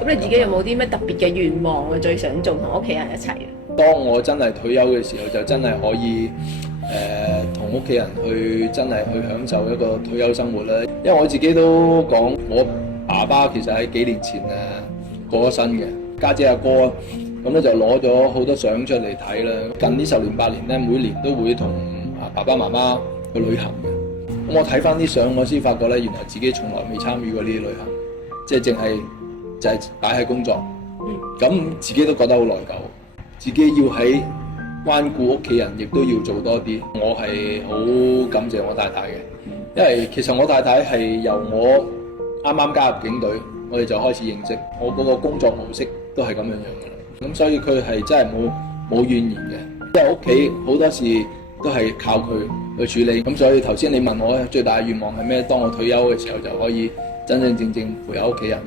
咁你自己有冇啲咩特別嘅願望啊？最想做同屋企人一齊？當我真係退休嘅時候，就真係可以同屋企人去真係去享受一個退休生活啦。因為我自己都講，我爸爸其實喺幾年前過咗身嘅，家姐阿哥咁咧就攞咗好多相出嚟睇啦。近呢10年8年咧，每年都會同爸爸媽媽去旅行嘅。咁我睇翻啲相，我先發覺咧，原來自己從來未參與過呢啲旅行，即係淨係就係擺喺工作。咁自己都覺得好內疚，自己要喺關顧屋企人，亦都要做多啲。我係好感謝我太太嘅，因為其實我太太係由我啱啱加入警隊，我哋就開始認識，我嗰個工作模式都係咁樣樣嘅啦。咁所以佢係真係冇怨言嘅，因為屋企好多事都係靠佢去處理。咁所以頭先你問我最大嘅願望係咩？當我退休嘅時候就可以真真正正陪下屋企人。